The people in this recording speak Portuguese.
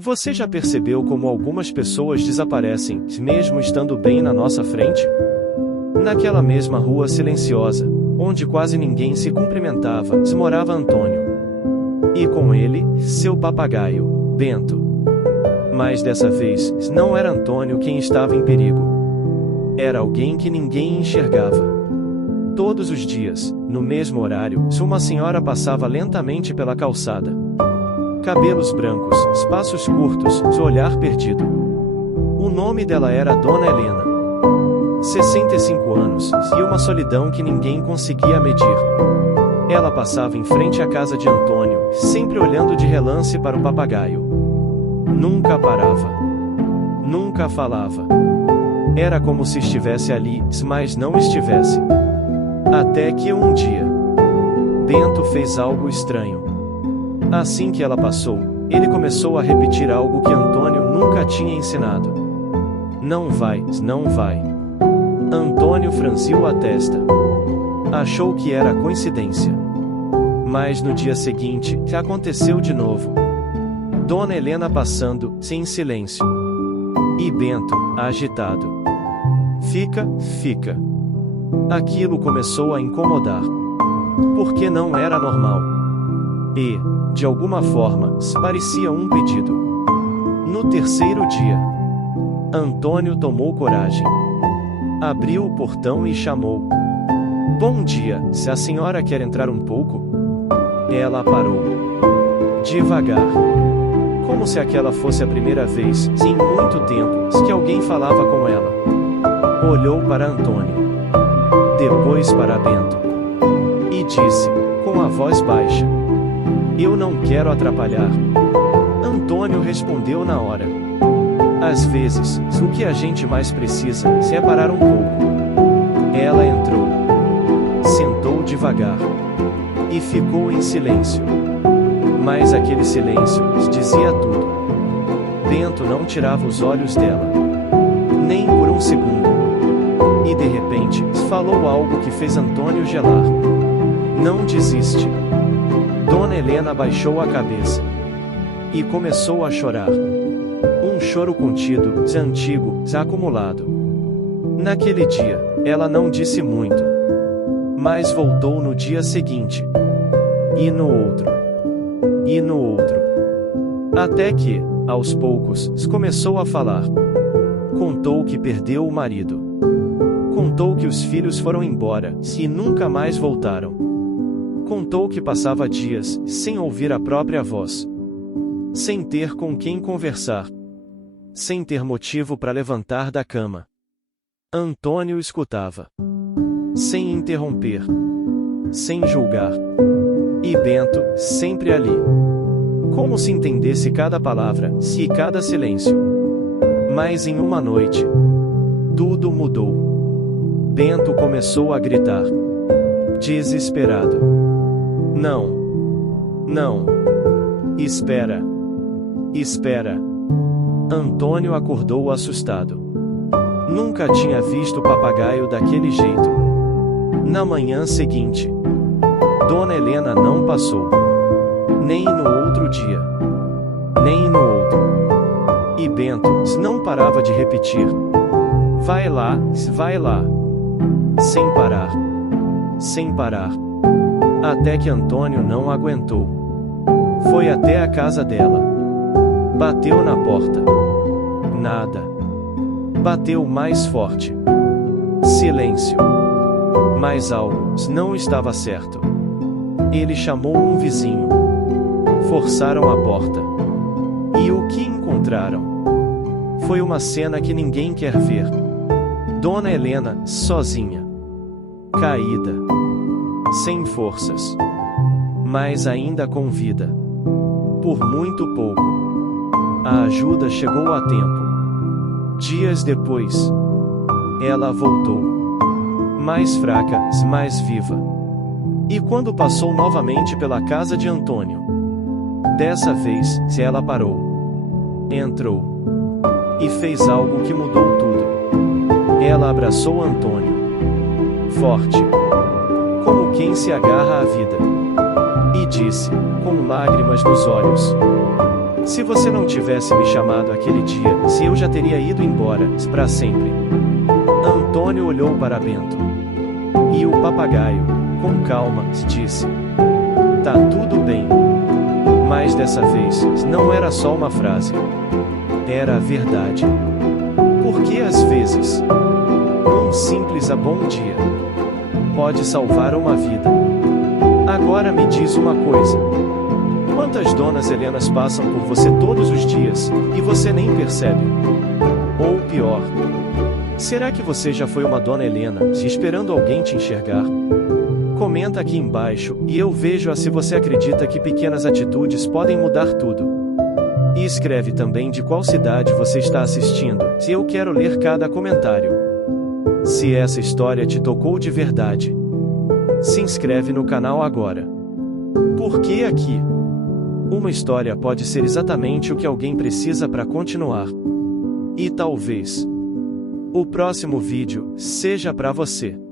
Você já percebeu como algumas pessoas desaparecem, mesmo estando bem na nossa frente? Naquela mesma rua silenciosa, onde quase ninguém se cumprimentava, morava Antônio. E com ele, seu papagaio, Bento. Mas dessa vez, não era Antônio quem estava em perigo. Era alguém que ninguém enxergava. Todos os dias, no mesmo horário, uma senhora passava lentamente pela calçada. Cabelos brancos, passos curtos, olhar perdido. O nome dela era Dona Helena. 65 anos, e uma solidão que ninguém conseguia medir. Ela passava em frente à casa de Antônio, sempre olhando de relance para o papagaio. Nunca parava. Nunca falava. Era como se estivesse ali, mas não estivesse. Até que um dia, Bento fez algo estranho. Assim que ela passou, ele começou a repetir algo que Antônio nunca tinha ensinado. Não vai, não vai. Antônio franziu a testa. Achou que era coincidência. Mas no dia seguinte, aconteceu de novo. Dona Helena passando, em silêncio. E Bento, agitado. Fica. Aquilo começou a incomodar. Porque não era normal. E, de alguma forma, parecia um pedido. No terceiro dia, Antônio tomou coragem. Abriu o portão e chamou. Bom dia, se a senhora quer entrar um pouco? Ela parou. Devagar. Como se aquela fosse a primeira vez, em muito tempo, que alguém falava com ela. Olhou para Antônio. Depois para Bento. E disse, com a voz baixa: Eu não quero atrapalhar. Antônio respondeu na hora. Às vezes, o que a gente mais precisa é parar um pouco. Ela entrou. Sentou devagar. E ficou em silêncio. Mas aquele silêncio dizia tudo. Bento não tirava os olhos dela. Nem por um segundo. E de repente, falou algo que fez Antônio gelar. Não desiste. Dona Helena baixou a cabeça. E começou a chorar. Um choro contido, antigo, acumulado. Naquele dia, ela não disse muito. Mas voltou no dia seguinte. E no outro. E no outro. Até que, aos poucos, começou a falar. Contou que perdeu o marido. Contou que os filhos foram embora, e nunca mais voltaram. Contou que passava dias, sem ouvir a própria voz. Sem ter com quem conversar. Sem ter motivo para levantar da cama. Antônio escutava. Sem interromper. Sem julgar. E Bento, sempre ali. Como se entendesse cada palavra, e cada silêncio. Mas em uma noite, tudo mudou. Bento começou a gritar. Desesperado. Não. Não. Espera. Espera. Antônio acordou assustado. Nunca tinha visto o papagaio daquele jeito. Na manhã seguinte, Dona Helena não passou. Nem no outro dia. Nem no outro. E Bento não parava de repetir. Vai lá, vai lá. Sem parar. Sem parar. Até que Antônio não aguentou. Foi até a casa dela. Bateu na porta. Nada. Bateu mais forte. Silêncio. Mas algo não estava certo. Ele chamou um vizinho. Forçaram a porta. E o que encontraram? Foi uma cena que ninguém quer ver. Dona Helena, sozinha. Caída. Sem forças. Mas ainda com vida. Por muito pouco. A ajuda chegou a tempo. Dias depois, ela voltou. Mais fraca, mais viva. E quando passou novamente pela casa de Antônio, dessa vez, ela parou. Entrou. E fez algo que mudou tudo. Ela abraçou Antônio. Forte. Como quem se agarra à vida. E disse, com lágrimas nos olhos: Se você não tivesse me chamado aquele dia, se eu já teria ido embora, para sempre. Antônio olhou para Bento. E o papagaio, com calma, disse: Tá tudo bem. Mas dessa vez, não era só uma frase. Era a verdade. Porque às vezes, um simples bom dia pode salvar uma vida. Agora me diz uma coisa. Quantas donas Helenas passam por você todos os dias, e você nem percebe? Ou pior, será que você já foi uma dona Helena, esperando alguém te enxergar? Comenta aqui embaixo, e eu vejo se você acredita que pequenas atitudes podem mudar tudo. E escreve também de qual cidade você está assistindo, se eu quero ler cada comentário. Se essa história te tocou de verdade, se inscreve no canal agora. Porque aqui, uma história pode ser exatamente o que alguém precisa para continuar. E talvez o próximo vídeo seja para você.